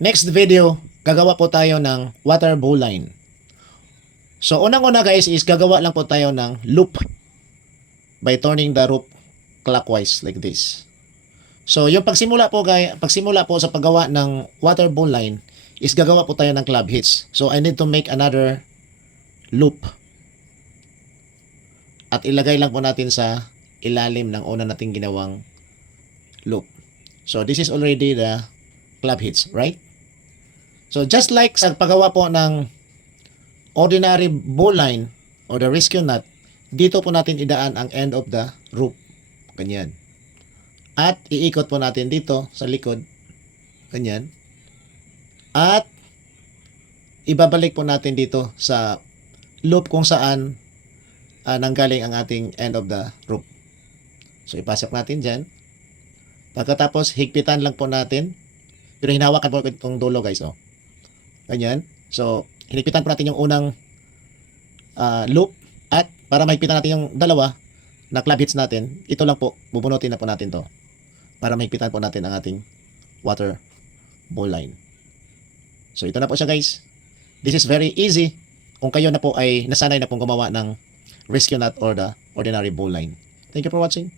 Next video, gagawa po tayo ng water bowline. So unang-una guys is gagawa lang po tayo ng loop by turning the rope clockwise like this. So yung pagsimula po sa paggawa ng water bowline is gagawa po tayo ng club hitch. So I need to make another loop. At ilagay lang po natin sa ilalim ng una nating ginawang loop. So this is already the club hitch, right? So just like sa paggawa po ng ordinary bowline or the rescue knot, dito po natin idaan ang end of the rope. Ganyan. At iikot po natin dito sa likod. Ganyan. At ibabalik po natin dito sa loop kung saan nanggaling ang ating end of the rope. So ipasok natin dyan. Pagkatapos higpitan lang po natin. Pero hinawakan po itong dulo guys. Oh. Ganyan. So hinigpitan po natin yung unang loop. At para mahigpitan natin yung dalawa na club hitch natin, ito lang po, bubunutin na po natin to para mahigpitan po natin ang ating water bowline. So ito na po siya guys. This is very easy kung kayo na po ay nasanay na pong gumawa ng rescue knot or the ordinary bowline. Thank you for watching.